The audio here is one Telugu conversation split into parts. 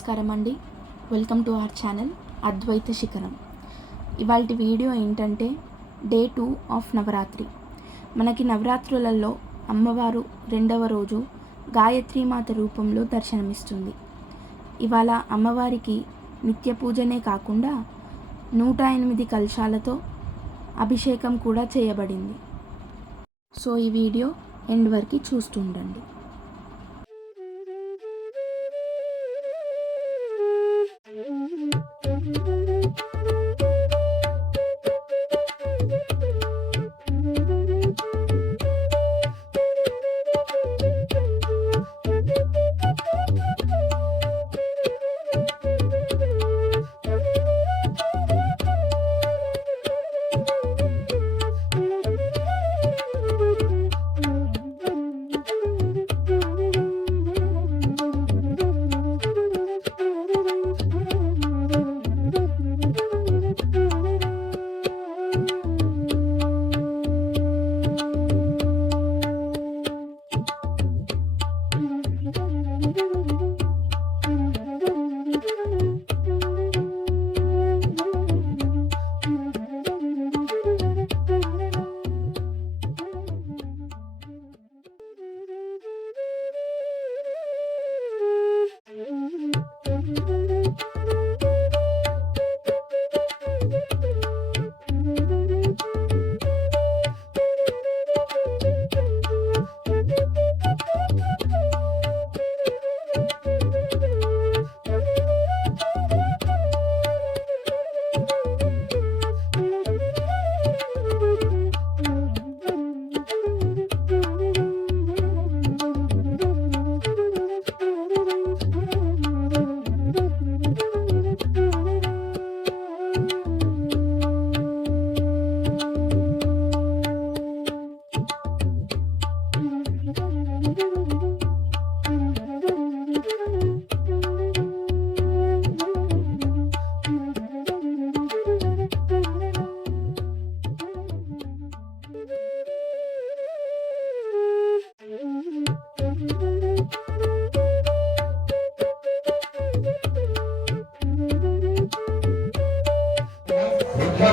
నమస్కారం అండి. Welcome to our channel Advaita శిఖరం. ఇవాళ వీడియో ఏంటంటే డే 2 ఆఫ్ నవరాత్రి. మనకి నవరాత్రులలో అమ్మవారు 2వ రోజు గాయత్రీమాత రూపంలో దర్శనమిస్తుంది. ఇవాళ అమ్మవారికి నిత్య పూజనే కాకుండా 108 కలశాలతో అభిషేకం కూడా చేయబడింది. సో ఈ వీడియో ఎండ్ వరకు చూస్తుండండి.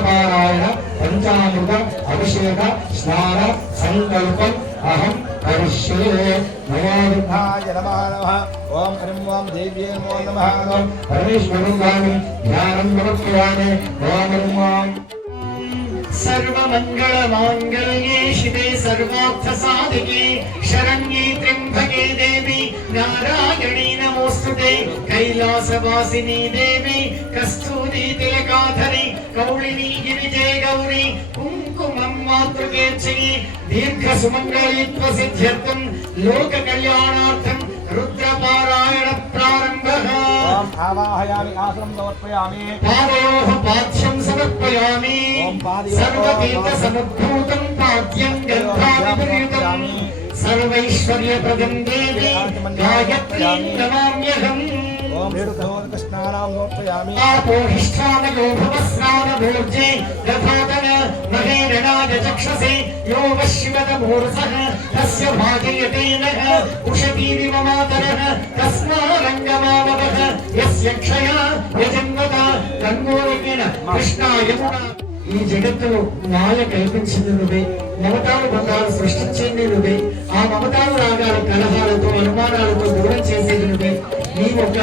నారాయణ పంచామృత అభిషేక స్నాన సంకల్పం అహం కరిష్యే. నమోవిద్ధాయ నమః నమః. ఓం హ్రీం ఓం దేవ్యే నమో నమః. పరమేశ్వరుని ధ్యానం నమస్కారామి. ఓం హ్రీం ఓం సర్వమంగళ మాంగళ్యే శివే సర్వార్థ సాధికే శరణ్యే త్ర్యంబకే దేవి నారాయణీ నమోస్తుతే. కైలాసవాసిని దేవి కస్తూరి తిలకాధరి కౌళిని గిరిజే గౌరీ కుంకుమం మాతృకేర్చిని దీర్ఘ సుమంగళీత్వ సిద్ధ్యర్థం లోక కళ్యాణార్థం రుద్రపారాయణ ప్రారంభః. ఆవాహయామి ఆసనం సమర్పయామి. పాదయోః పాద్యం సమర్పయామి. సర్వతీర్థ సముద్భూతం పాద్యం గంధావిపరీతం సర్వైశ్వర్యప్రదం దేవి గాయత్రీం నమామ్యహం. ఓం స్నానం సమర్పయామి. ఆపోహిష్ఠానయో భవస్నానభోజ్యే యథాతన మహేరణాయ చక్షసే యో వశ్యవదమూర్ధః తస్య భాజయతే నః ఉషతీరివ మాతరః తస్మారంగమావదః యస్య క్షయ యజన్మత గంగోరకేణ కృష్ణా యమునా. ఈ జగత్తులో మాయ కల్పించింది నువ్వే, మమతాలు బంధాలు సృష్టించింది నువ్వే, ఆ మమతాలు రాగాలు కలహాలతో అనుమానాలతో దూరం చేసేది నువ్వే. నీ ఒక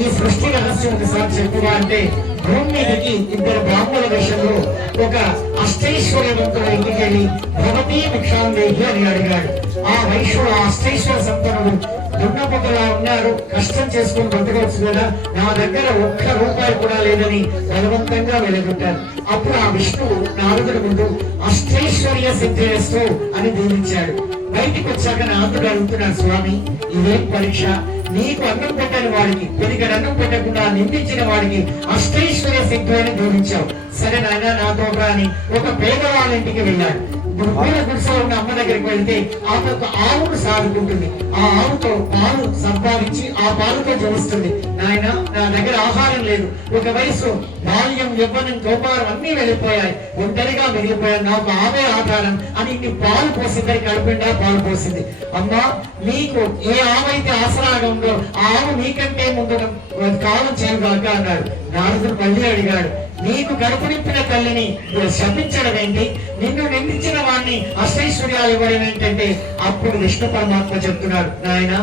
ఈ సృష్టి రహస్యం ఒకసారి చెప్పువా అంటే భూమి మీదకి 2 బ్రాహ్మణుల విషయంలో ఒక అష్టైశ్వర్యవంతుడు ఇంటికి వెళ్ళి భవతీ భిక్షాందేహి అని అడిగాడు. ఆ వైశ్యుడు ఆ అష్టైశ్వర్య సంపన్నుడు దున్నపొక్కలా ఉన్నారు, కష్టం చేసుకుని బ్రతకవచ్చు కదా, నా దగ్గర ₹1 కూడా లేదని బలవంతంగా వెలుగుంటారు. అప్పుడు ఆ విష్ణువు నారదుడి ముందు అష్టైశ్వర్య సిద్ధిరస్తు అని దీవించాడు. బయటికి వచ్చాక నారదుడు అడుగుతున్నాడు, స్వామి ఇదేం పరీక్ష? నీకు అన్నం పెట్టని వాడికి, పెరిగడ అన్నం పెట్టకుండా నిందించిన వాడికి అష్టైశ్వర్య సిద్ధి అని దీవించావు. సరే నాయన నాతో రాని ఒక పేదవాళ్ళ ఇంటికి వెళ్ళాడు. ఇప్పుడు పూల గుడిసెలో ఉన్న అమ్మ దగ్గరికి వెళ్తే ఆమె ఒక ఆవును సాదుకుంటుంది. ఆ ఆవుతో పాలు సంపాదించి ఆ పాలుతో జనిస్తుంది. నాయన, నా దగ్గర ఆహారం లేదు, ఒక వయసు బాల్యం, యవ్వనం, కౌమారం అన్ని వెళ్ళిపోయాయి, ఒంటరిగా మిగిలిపోయాను, నాకు ఆవే ఆధారం అని ఇన్ని పాలు పోసిందని కడుపుండా పాలు పోసింది. అమ్మా, నీకు ఏ ఆవైతే ఆసరాగా ఉందో ఆ ఆవు నీకంటే ముందు కాలం చేయగాక అన్నాడు. నారదుడు మళ్ళీ అడిగాడు, నీకు కడుపు నింపిన తల్లిని శపించడం ఏంటి, నిన్ను నిందించిన వాడిని అష్టైశ్వర్యాలు ఇవ్వడం ఏంటంటే అప్పుడు విష్ణు పరమాత్మ చెప్తున్నాడు, నాయన,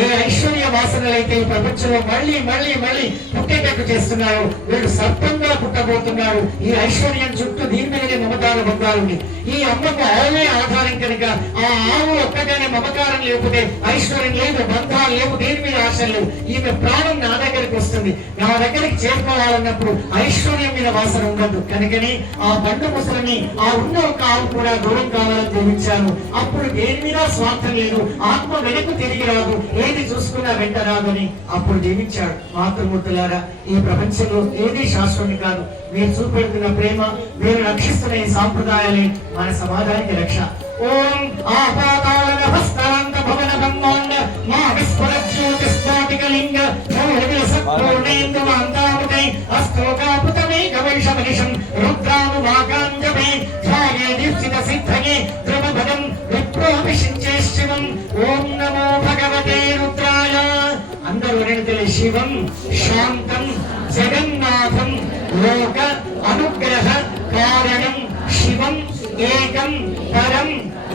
ఏ ఐశ్వర్య వాసనలైతే ఈ ప్రపంచంలో మళ్ళీ మళ్ళీ మళ్ళీ పుట్టేటట్టు చేస్తున్నారో వీడు సర్పంగా పుట్టబోతున్నాడు. ఈ ఐశ్వర్యం చుట్టూ దీని మీదనే మమకార బంధాలు ఉంది. ఈ అమ్మకు ఆవే ఆధారం కనుక ఆ ఆవు ఒక్కగానే మమకారం లేకపోతే ఐశ్వర్యం లేదు, బంధాలు లేవు, దేని మీద ఆశలు లేవు. ఈమె ప్రాణం నా దగ్గరికి వస్తుంది, నా దగ్గరికి చేరుకోవాలన్నప్పుడు ఐశ్వర్యం మీద వాసన ఉండదు. కనుకనే ఆ బండు ముసలిని, ఆ ఉన్న ఒక ఆవు కూడా దూరం కావాలని దీవించాను. అప్పుడు దేని మీద స్వార్థం లేదు, ఆత్మ వెనక్కు తిరిగి రాదు, ఏది చూసుకున్నా వెంట రాదని అప్పుడు దీవించాడు. మాతృమూర్తులారా, ఈ ప్రపంచంలో ఏది శాశ్వతం కాదు. మీరు చూపెడుతున్న ప్రేమ, మీరు రక్షిస్తున్న ఈ సాంప్రదాయాలే మన సమాజానికి రక్ష. ఓం ఆపాతాళ హస్తాంత భవన బ్రహ్మాండ మా విస్ఫుర జ్యోతి స్ఫాటికలింగ మౌలిక సత్పూర్ణేందు మాంతాముదై అస్తోకాపుతమే గవైషమనిషం రుద్రాను వాకాంజమే ధ్యాయే దీప్సిత సిద్ధయే ద్రవభగం విప్రోభిషించే శివం. ఓం నమో భగవతే రుద్రాయ. అందరూ తెలియ శివం శాంతం జగన్నాథం లోక అనుగ్రహ కారణం శివం ఏకం పరం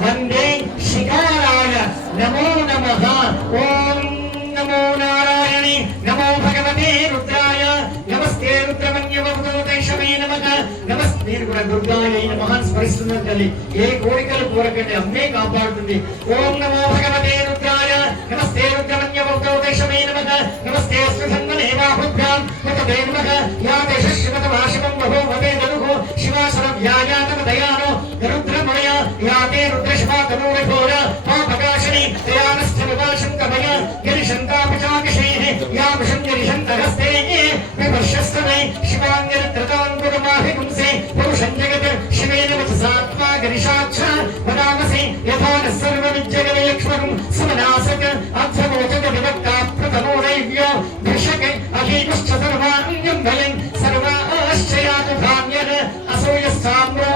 వందే శిఖారాయ. నమో నమః. ఓం నమో నారాయణి. నమో భగవతే రుద్రాయ. నమస్తే రుద్రమన్యవభూతైషమే నమః. నమస్తే. మీరు కూడా దుర్గాయ మహాన్ స్మరిస్తున్నారు తల్లి. ఏ కోరికలు కోరకండి, అమ్మే కాపాడుతుంది. ఓం నమో భగవతే రుద్రాయ. నమస్తే రుద్రమన్యవభూతైషమే నమః. నమస్తే శ్రీధన్వనేవాభ్యాం ముతదే నమః. యా దేశ శివత వాశివం బహో వదే దనుః శివాసర వ్యాయాతమ దయానో రుద్రమయ యాతే రుద్రశివా తనూరఘోర పాపకాశిని దయానస్థ వివాశం కమయ గిరిశంతాపిచాకిషేః యా విషం గిరిశంతహస్తే వివర్షస్తమే శివాంగరిత్రతాంగురమాభిపుంసే పురుషం జగత్ శివేన వచసాత్మా గిరిశాక్ష వదామసి యథా సర్వవిద్యగలక్ష్మం సమనాసక అర్థమోచక విభక్తా ప్రథమో దైవ్యో భిషక అహీకశ్చ సర్వాణ్యం భయం సర్వాశ్చయాతు ధాన్యః అసూయ సామ్రో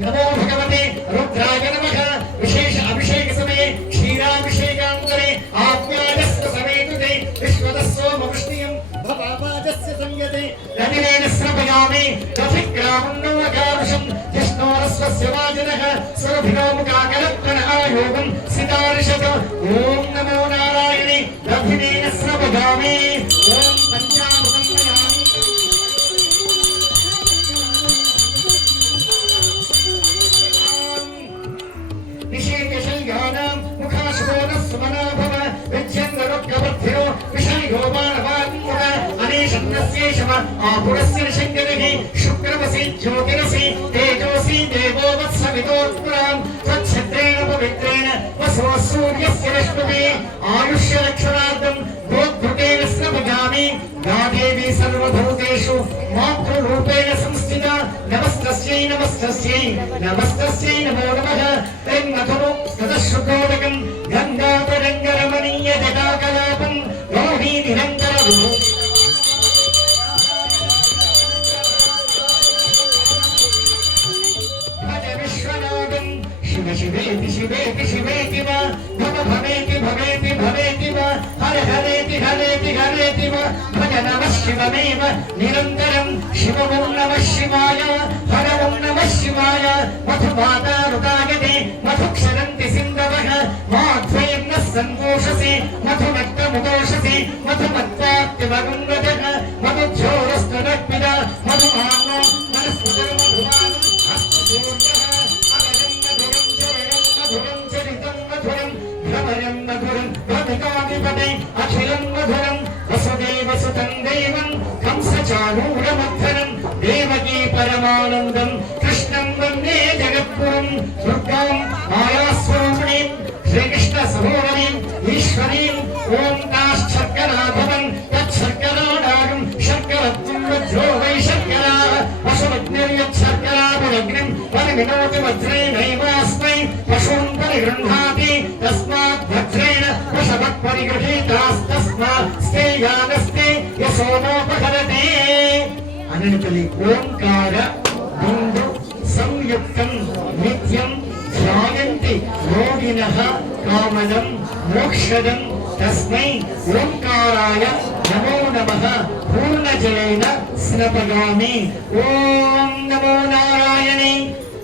నమో భగవతే రుద్రాయ నమః. విశేష అభిషేక సమయే క్షీరాభిషేకాంతరే ఆజ్ఞాయస్య సమేతుతే విశ్వదస్సోమవృష్ణియం భవాపాదస్య సంయతే నదినేన స్రవయామి రథిగ్రామన్నోగారుషం జిష్ణోరస్వస్య వాజినః సురభినోముఖాకలప్రణః యోగం సితారిషత. ఓం నమో నారాయణి. రథినేన స్రవయామి. ఓం పంచామృతం నయామి. నిషేకశైయానాం ముఖాశోనః సుమనాభవ విద్యంగరుక్యవర్ధ్యో విషయో మానవాన్ముఖ అనేషన్నస్యేషవ ఆపురస్య శంకరిః శుక్రమసి జ్యోతిరసి తేజోసి దేవో వత్సవితోత్పురాం త్వచ్ఛద్రేణ పవిత్రేణ వసో సూర్యస్య రశ్మిభిః ఆయుష్యరక్షణార్థం గోద్ధృతేన స్నపగామి. గాదేవి సర్వభూతేషు మాతృరూపేణ సంస్థితా. నమస్తస్యై నమస్తస్యై నమస్తస్యై నమో నమః. మధురు సదశుకోదకం గంగాతరంగరమణీయ జటాకలాపం గౌరీ నిరంతర భజ విశ్వనాథం. శివ శివేతి శివేతి శివేతి వా భవ భవేతి భవేతి భవేతి వా హర హరేతి హరేతి హరేతి వా భజ నమః శివమేవ నిరంతరం. శివ ఓం నమః శివాయ. హర ఓం నమః శివాయ. మధుమాతా రుదాయతే మధుక్షరంతి సింధవః మాధ్వయం న సంతోషసి మధుమత్తముదోషసి మధుమత్వాత్తివగుంగతః మధుజ్యోరస్తనఃపిద మధుమానో మనస్పతిర్మధుమానం హస్తసూర్యః అమరం మధురం చరణం మధురం చరితం మధురం భ్రమరం మధురం భవికాధిపతే అఖిలం మధురం వసుదేవ సుత परमानन्दं कृष्णं वन्दे जगद्गुरुं दुर्गां मायास्वरूपिणीं श्रीकृष्णसहोदरीम् ईश्वरीम् ओंकाश्चर्कराभवन् तच्छर्कराणागं शर्करत्वं वज्रो वै शर्करा पशुमग्निर्यच्छर्करा पुनग्निं परिविनोति वज्रेणैवास्मै पशून् परिगृह्णाति तस्मात् वज्रेण पशवः परिगृहीतास्तस्मात् स्थेयानस्ते यशोनोपहरते अनन्तली ओंकार बिन्दु संयुक्तं नित्यं ध्यायन्ति योगिनः कामदं मोक्षदं तस्मै ओंकाराय नमो नमः पूर्णजलेन स्नपयामि ओम नमो नारायणे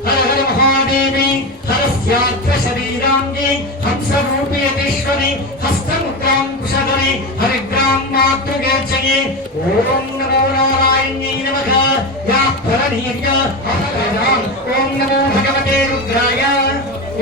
हर हर महादेवे हरस्यात्र शरीरांगे हंसरूपयतीश्वरे हस्तमुद्रांकुशधरे हरिद्रां मातृगेचये ओम नमो नारायण्यै नमः या परधीर्य अहराम ओम नमो भगवते रुद्राय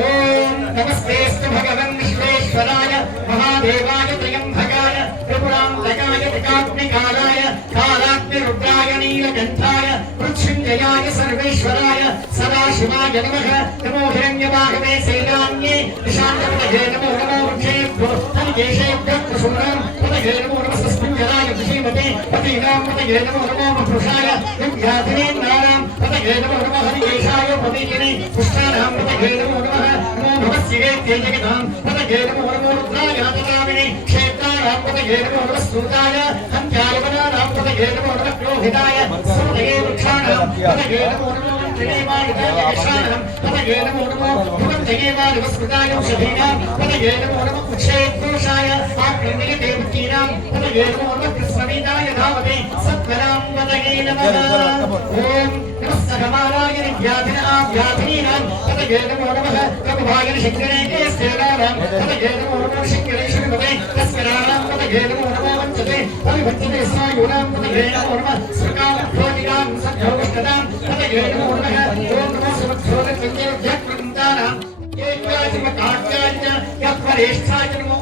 ओम नमस्तेस्तु भगवन् विश्वेश्वराय महादेवाय त्र्यंबकाय त्रिपुरान्तकाय त्रिकाग्निकालाय कालाग्निरुद्राय नीलकण्ठाय मृत्युञ्जयाय सर्वेश्वराय सदाशिवाय नमः नमो हिरण्यवाहवे शैलान्ये निशान्तपतये नमो नमो वृक्षेभ्यो हरिकेशेभ्यो प्रसूनां पतये नमो नमः सस्मिञ्जराय धीमते पतीनां पतये नमो नमो पुरुषाय विद्याधिनेन्द्राणां पतये नमो नमः हरिकेशाय पतिकिने पुष्टानां पतये नमो नमः नमो भवस्ये तेजगतां पतये नमो नमो रुद्राय तदामिने क्षेत्राणां पतये नमो नमः स्तूताय हन्त्याय वनानां पतये नमो नमः क्रोधिताय सुतये वृक्षाणां पतये नमो नमः पतये नमो नमो भुवन्तये वायुस्मृताय औषधीनां पतये नमो नमः उच्छेदोषाय आक्रम्यदेवकीनां पतये नमो नमः कृष्णवीताय धावते सत्वरां पतये नमः ओम नमस्सहमाराय निव्याधिन आव्याधिनीनां पतये नमो नमः कविभाय शक्तिने स्तेनानां पतये नमो नमः शक्तिरेषु विमते तस्कराणां पतये नमो नमः वञ्चते परिवञ्चते सायुनां पतये नमो नमः सुकामभ्योनिकां सद्योगष्टदां पतये नमो नमः ओम नमो समर्थोदकञ्जयव्यक्तिन्तानां येत्याजिमकाट्याय यत्परेष्ठाय नमो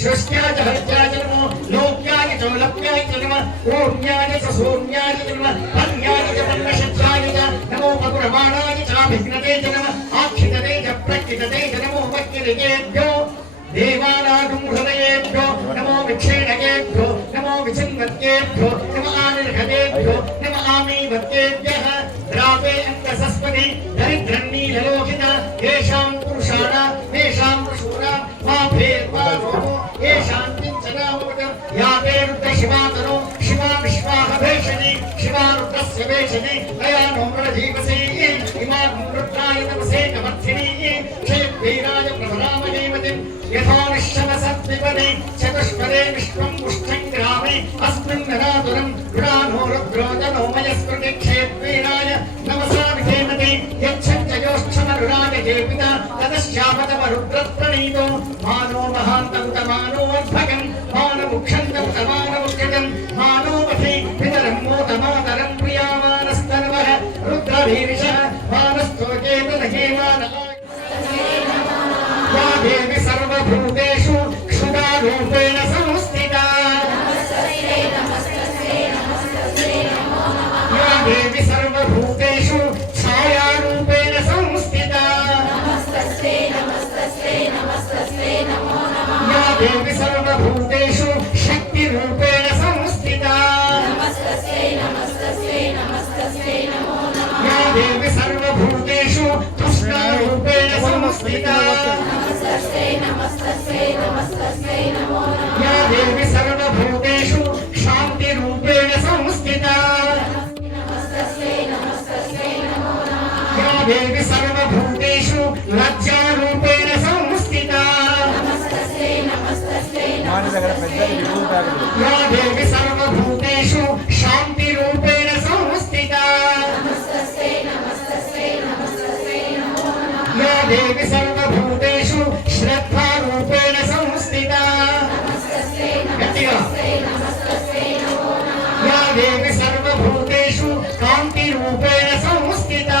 सृष्ट्याय च हत्याय नमो लोक्याय च लप्याय च नमः ओम्याय च सोम्याय च नमः अन्याय च पन्नशत्याय च नमो मधुरमाणाय च विघ्नते च नमः आक्षितते च प्रकृतते च नमो वक्किरेभ्यो देवानागं हृदयेभ्यो नमो विक्षेणकेभ्यो नमो विचिन्वत्येभ्यो नमः आनिर्हतेभ्यो नमः आमीवत्येभ्यः द्रावे अन्तसस्पति दरिद्रन्नीललोकिता येषां पुरुषाणां येषां पशूनां मा भेदभावो येषां किञ्चनामृतं या ते रुद्रशिवातनो शिवा विश्वाहभेषणे शिवा रुद्रस्य वेषणे तया नो मृडजीवसे इमां रुद्राय नमसे कमर्थिनी क्षेत्वीराय प्रभरामहेमतिं यथा निश्चलसत्विपदे चतुष्पदे विश्वं पुष्ठं ग्रामे अस्मिन् नरातुरं गुणानो रुद्रो जनो मयस्कृति क्षेत्वीराय नमसा विधेमते यच्छञ्जयोश्चमरुणाय देविता ततश्चापतमरुद्रप्रणीतो मानो महान्तं तमानोऽर्भकं मानमुक्षन्तं तमानमुक्षकं मानोमथे पितरं मोदमातरं प्रियामानस्तनवः रुद्रधीरिषः मानस्तोकेतनहेमान या देवी सर्वभूतेषु क्षुधारूपेण संस्थिता या देवी सर्वभूतेषु छायारूपेण संस्थिता या देवी सर्वभूतेषु शक्तिरूपेण संस्थिता या देवी सर्वभूतेषु कृष्णारूपेण संस्थिता या देवी सर्वभूतेषु शान्तिरूपेण संस्थिता या देवी सर्वभूतेषु लज्जारूपेण संस्थिता या देवी सर्वभूतेषु शान्तिरूपेण संस्थिता या देवी सर्वभूतेषु श्रद्धारूपेण संस्थिता या देवी सर्वभूतेषु कान्तिरूपेण संस्थिता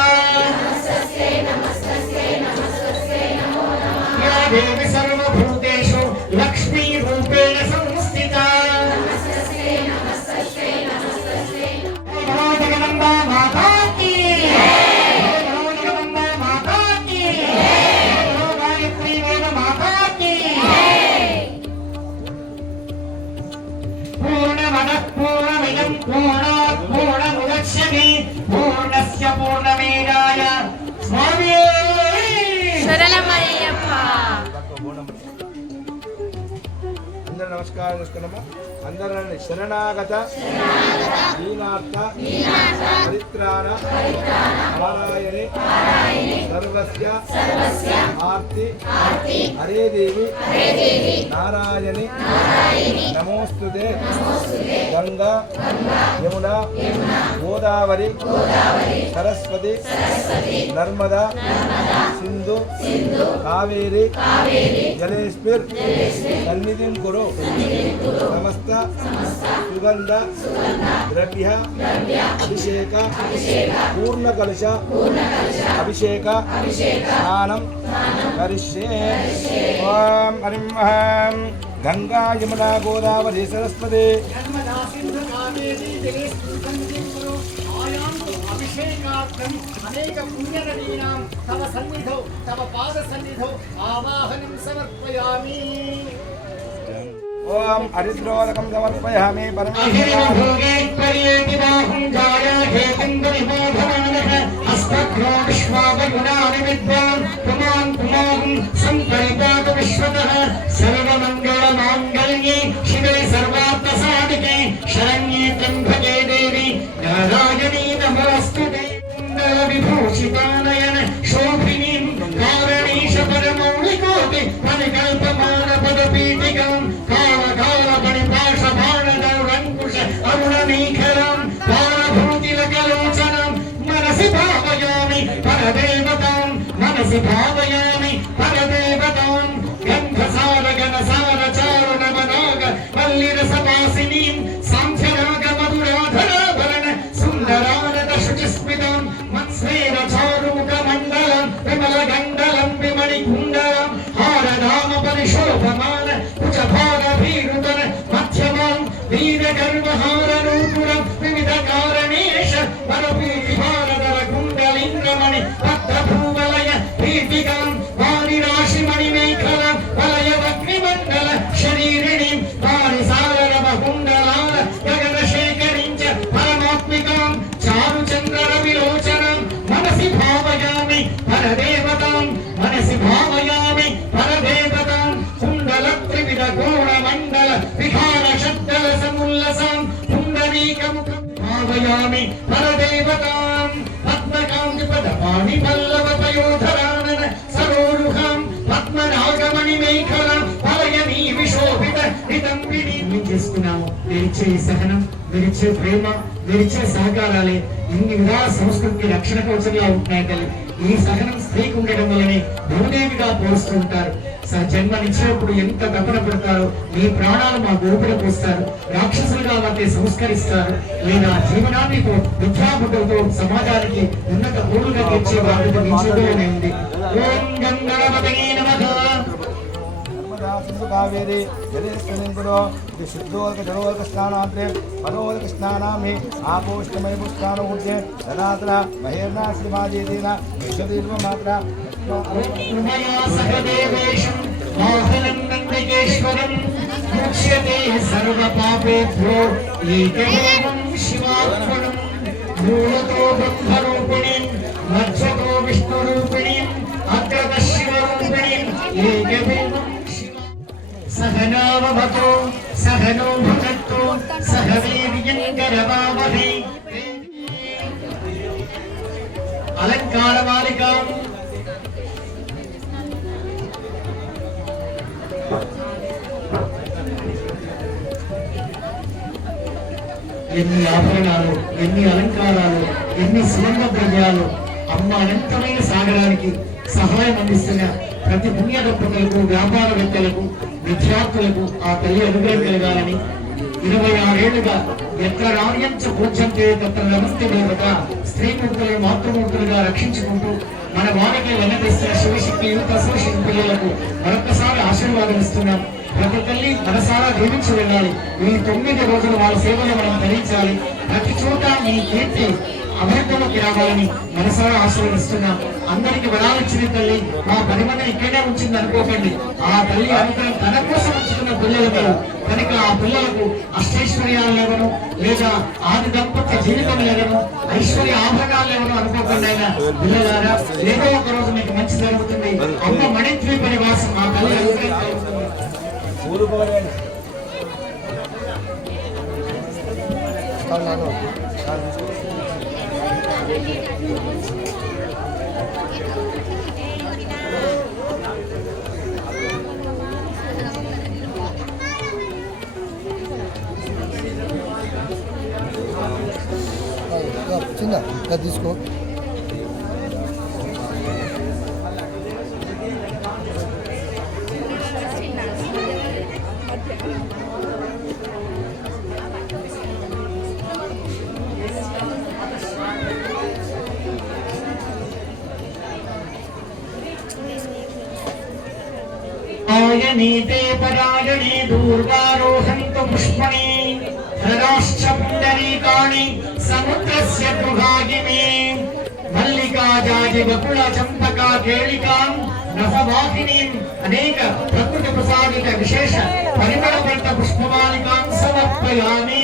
या देवी सर्वभूतेषु लक्ष्मीरूपेण संस्थिता పూర్ణమదః పూర్ణస్య పూర్ణమేవాయ స్వామి శరణమయ్యప్ప. అందరూ నమస్కారం చేసుకున్నాము. అందరూ శరణాగత దీనార్థ పరిత్రాణ నారాయణి సర్వస్య ఆర్తి హరే దేవి నారాయణి నమోస్తుతే గంగా యమునా గోదావరి సరస్వతి నర్మదా సింధు కావేరి జలేస్మిర్ సన్నిధిం కురు సమస్త సుగంధ ద్రవ్య అభిషేక పూర్ణ కలశ అభిషేక స్నానం కరిష్యే. ఓం హరిం అహం గంగా యమునా గోదావరి సరస్వతి నర్మదా సింధు కావేరీ జలేస్మిన్ సన్నిధిం కురు ఆయాంతు అభిషేకార్థం అనేక పుణ్యనదీనాం తవ సన్నిధౌ తవ పాద సన్నిధౌ ఆవాహనం సమర్పయామి. ఓం హరిద్రోదకం సమర్పయామి. అహిర్భోగే పర్యేతి బాహుం జాయ హేతుంగరిబోధమానః అస్తభ్రో విశ్వావగుణాని విద్వాన్ పుమాన్ పుమాన్ సంపరిపాక విశ్వతః సర్వమంగళమాంగళ్యే శివే సర్వార్థసాధికే శరణ్యే త్ర్యంబకే దేవి నారాయణీ నమోస్తుతే. విభూషితానయన శోభినీం కారణీశ పరమౌళికోటి పరికల్పమాన పదపీఠికాం కాళకాల పరిపాష బాణదౌరంకుశ అరుణమీఖరాం పారభూతిలకలోచనాం మనసి భావయామి పరదేవతాం మనసి భావయామి పరదేవతాం గంధసారగణసార చారుణమనాగ వల్లిరసవాసినీం సాంఖ్యనాగ మధురాధరాభరణ సుందరానద శుచిస్మితాం మత్స్వేన చారుముఖ మండలం విమల గండలం విమణి కుండలం హారధామ పరిశోభమాన కుచభాగ భీరుతర మధ్యమాం వీర గర్వహార నూపురం వివిధ కారణేశ వరపీఠి భారధర కుండలింద్రమణి పద్మభూవలయ పీఠికాం వారి రాశిమణి మేఖల వలయ వగ్నిమండల శరీరిణి వారి సారరవ కుండలాల గగన శేఖరించ పరమాత్మికాం చారు చంద్ర విలోచనం మనసి భావయామి పరదేవతాం మనసి భావయామి పరదేవతాం కుండల త్రివిధ గోణ మండల విహార శబ్దల సముల్లసాం పుండరీకముఖం భావయామి పరదేవతాం పద్మకాంతి పదపాణి పల్లవ పయోధరానన సరోరుహాం పద్మనాగమణి మేఖల పలయనీ విశోభిత నితంబిని. చేసుకున్నాము మీరిచ్చే ఈ సహనం, మీరిచ్చే ప్రేమ, మీరిచ్చే సహకారాలే ఇన్ని విధాల సంస్కృతికి రక్షణ కవచంగా ఉంటున్నాయి తల్లి. ఈ సహనం స్త్రీకి ఉండడం వల్లనే భూదేవిగా పోలుస్తూ ఉంటారు. జన్మనిచ్చినప్పుడు ఎంత తపన పడతారో మీ ప్రాణాలు మా గోపుర పోస్తారు, రాక్షసులుగా వాటిని సంస్కరిస్తారు, లేదా జీవనాన్ని విద్యాబుద్ధులతో సమాజానికి ఉన్నత పూర్వులుగా తీర్చే బాధ్యత మీ చేతిలోనే ఉంది. ఓం గంగావతయే నమః. నర్మదా సింధు కావేరి జలేస్మిన్ కురు శుద్ధోదక జలోదక స్నానాంతే పరోదక స్నానామి ఆపోష్టమయ పుష్టానూర్జే సనాతన మహేర్నా శ్రీమాదేదీన విశ్వదీర్ఘమాత్ర ఉమయా సహదేవేశం మోహనం నందికేశ్వరం ముచ్యతే సర్వ పాపేభ్యో ఏకదేవం శివాత్మనం. మూలతో బ్రహ్మరూపిణీం మధ్యతో విష్ణురూపిణీం అగ్రత శివరూపిణీం ఏకదేవం శివ. సహనావభతో సహనో భునక్తు సహ వీర్యం కరవావహై. అలంకార మాలికాం ఎన్ని ఆభరణాలు, ఎన్ని అలంకారాలు, ఎన్ని సువర్ణ ద్రవ్యాలు అమ్మ అనంతమైన సాగరానికి సహాయం అందిస్తున్న ప్రతి పుణ్య దంపతులకు, వ్యాపారవేత్తలకు, విద్యార్థులకు ఆ తల్లి అనుగ్రహం కలగాలని 26 ఏళ్లుగా ఎక్కడ రాణ్యంచ పూజ్యంతే తత్ర నమస్తే దేవత స్త్రీమూర్తులను మాతృమూర్తులుగా రక్షించుకుంటూ మన వారికి వెన్నతిస్తున్న శివశక్తి యువత అసోసియేషన్ పిల్లలకు మరొకసారి ఆశీర్వాదం ఇస్తున్నాం. ప్రతి తల్లి మనసారా దీవించి వెళ్ళాలి. ఈ 9 రోజులు వాళ్ళ సేవలు మనం ధరించాలి. ప్రతి చోట మీ కీర్తి అభివృద్ధిలోకి రావాలని మనసారా ఆశీర్వదిస్తున్నాం. అందరికి వరాలిచ్చిన తల్లి మా 10 మందిని ఇక్కడే ఉంచింది అనుకోకండి. ఆ తల్లి అనుగ్రహం తన కోసం ఉంచుకున్న పిల్లలకు కనుక ఆ పిల్లలకు అష్టైశ్వర్యాలు లేవను, లేదా ఆది దంపత్య జీవితం లేవను, ఐశ్వర్య ఆభరణాలు లేవను అనుకోకుండా పిల్లలారా, ఏదో ఒక రోజు మీకు మంచి జరుగుతుంది. అమ్మ మణిద్వీప నివాసం మా తల్లి చిన్న తీసుకో. नीते परायणे दूर्वारोहन्तु पुष्पणे हरश्च पुण्डरीकाणि समुद्रस्य दुहागिमे मल्लिका जाजि बकुल चंपका केलिकां नभवाहिनीं अनेक प्रकृति प्रसादित विशेष परिमलभरित पुष्पमालिकां समर्पयामि।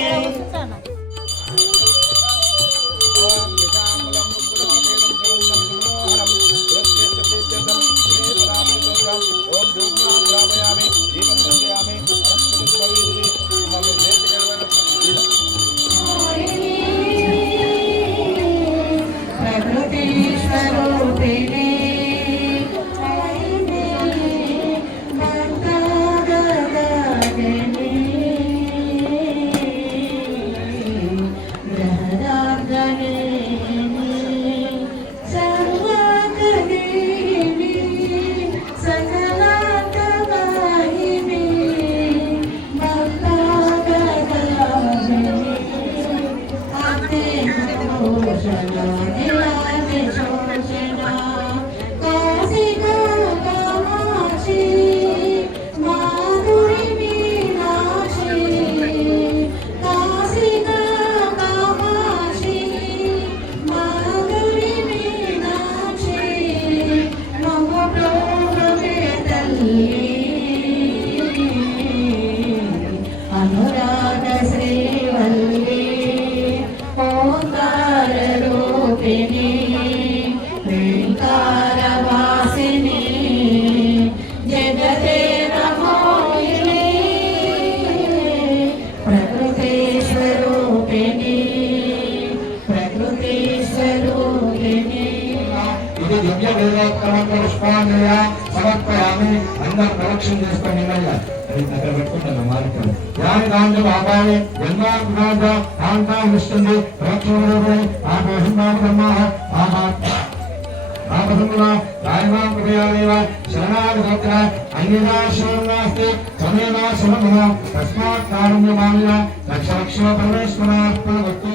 పుష్పాంజలిగా సమర్పయామి. అందరూ ప్రదక్షిణ చేసుకోండి. దగ్గర పెట్టుకుంటున్నాం మార్గం యాని దాంట్లో బాబాయి జన్మాంత కాంతాం ఇస్తుంది ప్రదక్షిణ బ్రహ్మ ఆపసమున రాయమాం కృపయాదేవ శరణాగత అన్యదాశ్రమం నాస్తి సమయనాశ్రమం తస్మాత్ కారుణ్యమామిన లక్ష లక్ష పరమేశ్వరార్పణవస్తు.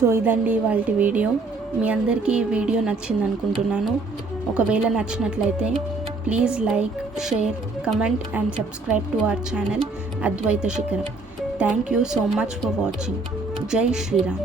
సో ఇదండి ఇవాళ వీడియో. మీ అందరికీ ఈ వీడియో నచ్చింది అనుకుంటున్నాను. ఒకవేళ నచ్చినట్లయితే please like, share, comment and subscribe to our channel Advaita Shikharam. Thank you so much for watching. జై శ్రీరామ్.